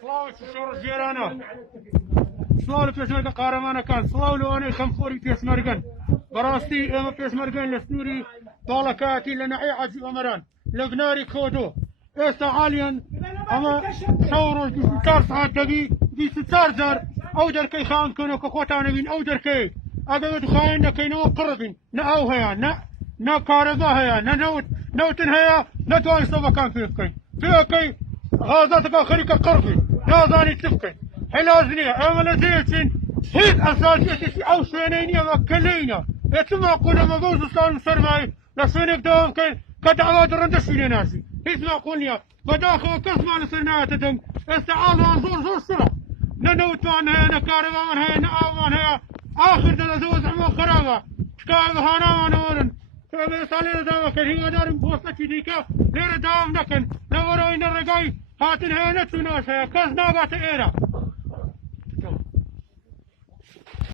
صلاة شور جيرانا صلاة بيشمرقن قارمانا كان صلاة لو أنا خمفوري بيشمرقن براستي أما بيشمرقن لسنوري طالكاتي لنعي عزي أمران لغناري كودو إيسا عاليا أما شورو دي ستار ساعات دقي دي ستار زار أو در كي خان كنو كقوتانا بين أو در كي أقا خاين كي نو قربين نأو هيا نا كارغا هيا نا نوتن هيا نا تواني صوبا كان فيه كي غازاتك خريكا قربي نازاني تفكي حلازني أمنا زيتين هيك أساسيتي أو سوينيني وكلينا يتم أقول مغوز صار سرماي لسوينك دوام كدعوات رندشيني ناسي هيك ما قولني بداخل كسمع لسرناية تدم استعاذ زور سرع ننوت عن هيا نكارغا من هيا نعاوان هيا آخر دل زوز عمو خرابا شكايب هانا ونورن فبيصالي داما كهيما دارم بوستكي ديكا لير داوم دكن نورو إن الرقاي هاتن هيا نتسو ناس هيا كز نابات إيرا